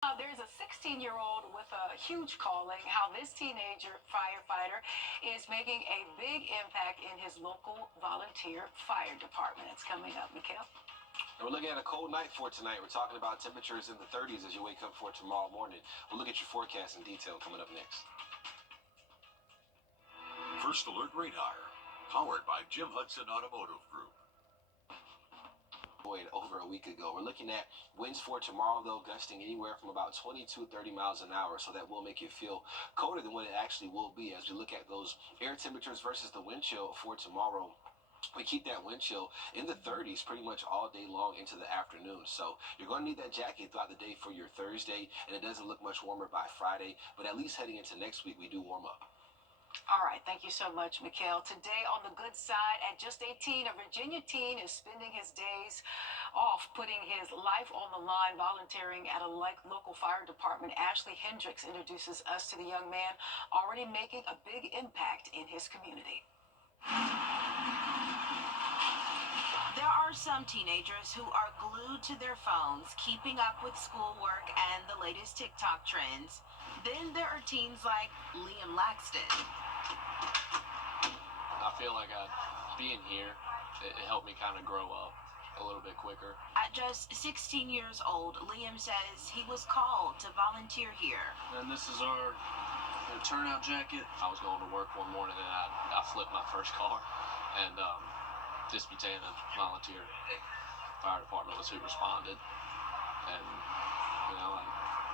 There's a 16-year-old with a huge calling. How this teenager firefighter is making a big impact in his local volunteer fire department. It's coming up, Mikhail. And we're looking at a cold night for tonight. We're talking about temperatures in the 30s as you wake up for tomorrow morning. We'll look at your forecast in detail coming up next. First Alert Radar, powered by Jim Hudson Automotive Group. Over a week ago. We're looking at winds for tomorrow, though, gusting anywhere from about 20 to 30 miles an hour, so that will make you feel colder than what it actually will be as we look at those air temperatures versus the wind chill for tomorrow. We keep that wind chill in the 30s pretty much all day long into the afternoon. So you're going to need that jacket throughout the day for your Thursday, and it doesn't look much warmer by Friday, but at least heading into next week, we do warm up. All right, thank you so much, Mikhail. Today on the good side, at just 18, a Virginia teen is spending his days off, putting his life on the line, volunteering at a local fire department. Ashley Hendricks introduces us to the young man already making a big impact in his community. There are some teenagers who are glued to their phones, keeping up with schoolwork and the latest TikTok trends. Then there are teens like Liam Laxton. I feel like being here, it helped me kind of grow up a little bit quicker. At just 16 years old, Liam says he was called to volunteer here. And this is our turnout jacket. I was going to work one morning and I flipped my first car, and Disputana volunteer fire department was who responded, and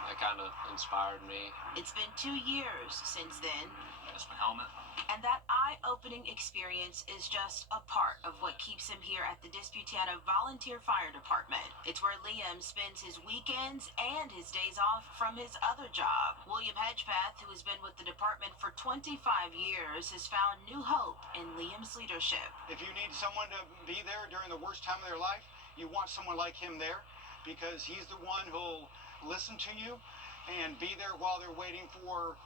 that kind of inspired me. It's been 2 years since then. That's my helmet. And that eye-opening experience is just a part of what keeps him here at the Disputana Volunteer Fire Department. It's where Liam spends his weekends and his days off from his other job. William Hedgepath, who has been with the department for 25 years, has found new hope in Liam's leadership. If you need someone to be there during the worst time of their life, you want someone like him there, because he's the one who'll listen to you and be there while they're waiting for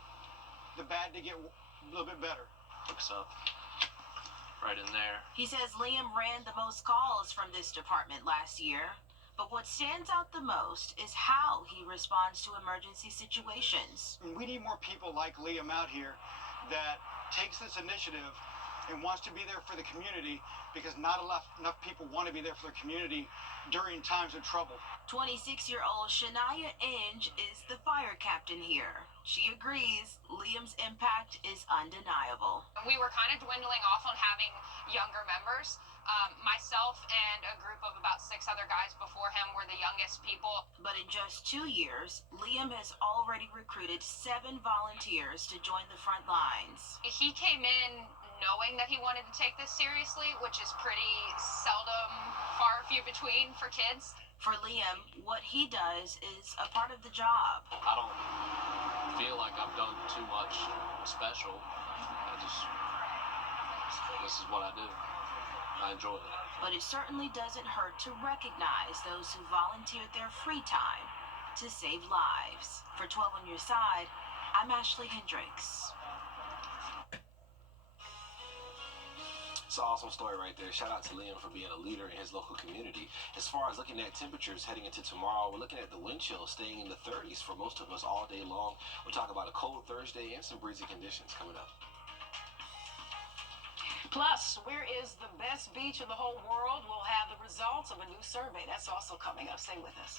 the bad to get a little bit better. Hooks up right in there. He says Liam ran the most calls from this department last year, but what stands out the most is how he responds to emergency situations. We need more people like Liam out here that takes this initiative and wants to be there for the community, because not enough people want to be there for the community during times of trouble. 26-year-old Shania Inge is the fire captain here. She agrees Liam's impact is undeniable. We were kind of dwindling off on having younger members. Myself and a group of about 6 other guys before him were the youngest people. But in just 2 years, Liam has already recruited 7 volunteers to join the front lines. He came in knowing that he wanted to take this seriously, which is pretty seldom, far few between for kids. For Liam, what he does is a part of the job. I don't feel like I've done too much special. This is what I do. I enjoy it. But it certainly doesn't hurt to recognize those who volunteered their free time to save lives. For 12 on Your Side, I'm Ashley Hendricks. It's an awesome story right there. Shout out to Liam for being a leader in his local community. As far as looking at temperatures heading into tomorrow, we're looking at the wind chill staying in the 30s for most of us all day long. We'll talk about a cold Thursday and some breezy conditions coming up. Plus, where is the best beach in the whole world? We'll have the results of a new survey. That's also coming up. Stay with us.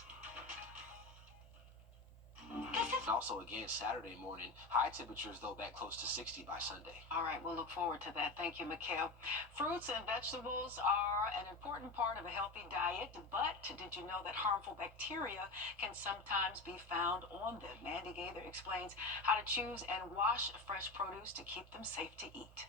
Also, again, Saturday morning, high temperatures, though, back close to 60 by Sunday. All right, we'll look forward to that. Thank you, Mikhail. Fruits and vegetables are an important part of a healthy diet, but did you know that harmful bacteria can sometimes be found on them? Mandy Gaither explains how to choose and wash fresh produce to keep them safe to eat.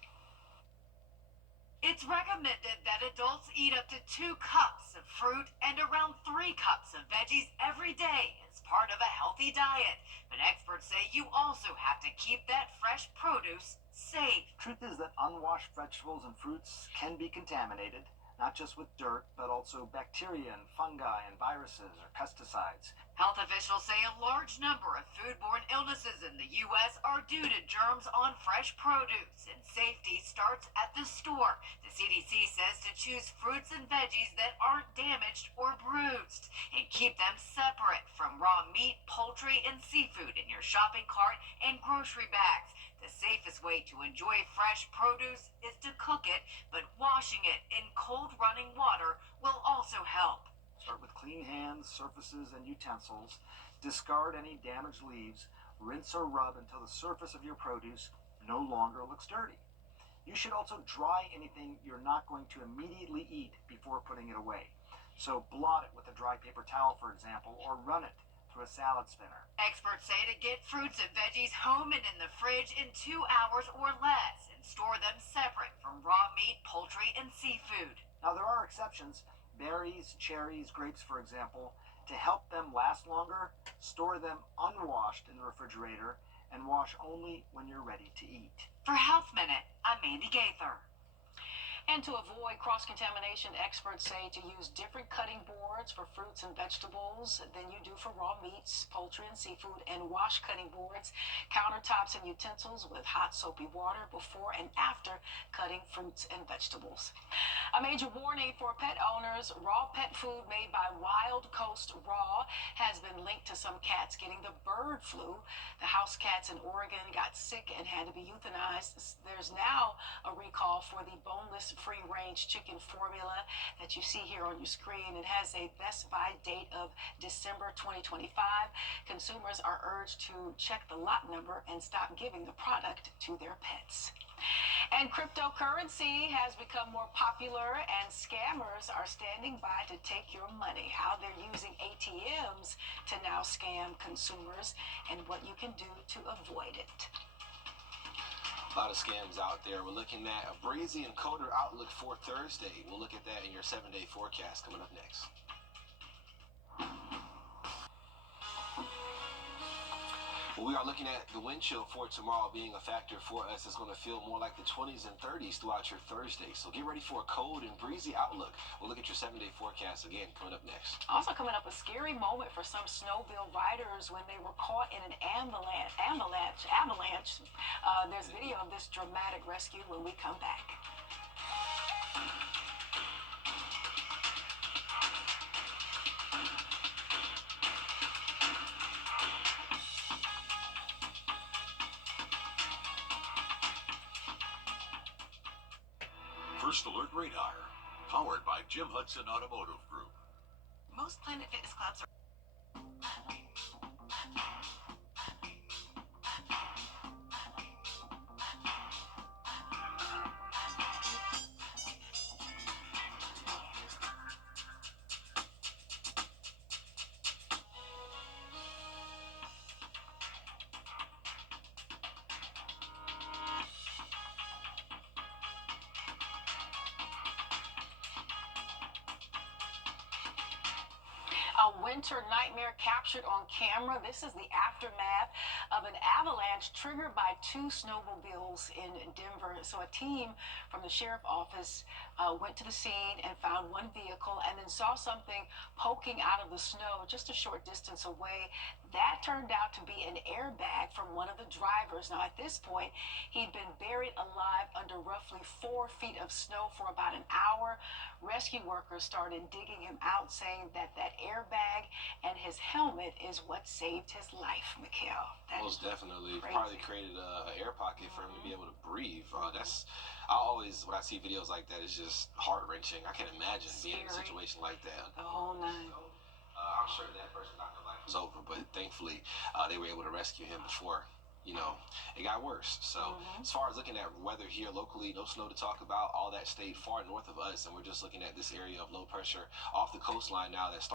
It's recommended that adults eat up to 2 cups of fruit and around 3 cups of veggies every day as part of a healthy diet. But experts say you also have to keep that fresh produce safe. Truth is that unwashed vegetables and fruits can be contaminated, not just with dirt, but also bacteria and fungi and viruses or pesticides. Health officials say a large number of foodborne illnesses in the U.S. are due to germs on fresh produce, and safety starts at the store. The CDC says to choose fruits and veggies that aren't damaged or bruised and keep them separate from raw meat, poultry, and seafood in your shopping cart and grocery bags. The safest way to enjoy fresh produce is to cook it, but washing it in cold running water will also help. Start with clean hands, surfaces, and utensils. Discard any damaged leaves. Rinse or rub until the surface of your produce no longer looks dirty. You should also dry anything you're not going to immediately eat before putting it away. So blot it with a dry paper towel, for example, or run it through a salad spinner. Experts say to get fruits and veggies home and in the fridge in 2 hours or less and store them separate from raw meat, poultry, and seafood. Now, there are exceptions. Berries, cherries, grapes, for example. To help them last longer, store them unwashed in the refrigerator and wash only when you're ready to eat. For Health Minute, I'm Mandy Gaither. And to avoid cross-contamination, experts say to use different cutting boards for fruits and vegetables than you do for raw meats, poultry, and seafood, and wash cutting boards, countertops, and utensils with hot soapy water before and after cutting fruits and vegetables. A major warning for pet owners: raw pet food made by Wild Coast Raw has been linked to some cats getting the bird flu. The house cats in Oregon got sick and had to be euthanized. There's now a recall for the boneless free-range chicken formula that you see here on your screen. It has a best by date of December 2025. Consumers are urged to check the lot number and stop giving the product to their pets. And cryptocurrency has become more popular, and scammers are standing by to take your money. How they're using ATMs to now scam consumers and what you can do to avoid it. A lot of scams out there. We're looking at a breezy and colder outlook for Thursday. We'll look at that in your 7-day forecast coming up next. Well, we are looking at the wind chill for tomorrow being a factor for us. It's going to feel more like the 20s and 30s throughout your Thursday. So get ready for a cold and breezy outlook. We'll look at your 7-day forecast again coming up next. Also coming up, a scary moment for some Snowville riders when they were caught in an avalanche. There's video of this dramatic rescue when we come back. First Alert Radar, powered by Jim Hudson Automotive Group. Most Planet Fitness clubs are A winter nightmare captured on camera. This is the aftermath of an avalanche triggered by two snowmobiles in Denver. So a team from the sheriff's office went to the scene and found one vehicle and then saw something poking out of the snow just a short distance away. That turned out to be an airbag from one of the drivers. Now, at this point, he'd been buried alive under roughly 4 feet of snow for about an hour. Rescue workers started digging him out, saying that airbag and his helmet is what saved his life, Mikhail. Most definitely. Crazy. Probably created an air pocket for him to be able to breathe. I always, when I see videos like that, it's just heart-wrenching. I can't imagine being in a situation like that. The whole nine. I'm sure that person thought their life was over, but thankfully they were able to rescue him before, it got worse. So as far as looking at weather here locally, no snow to talk about. All that stayed far north of us, and we're just looking at this area of low pressure off the coastline now that's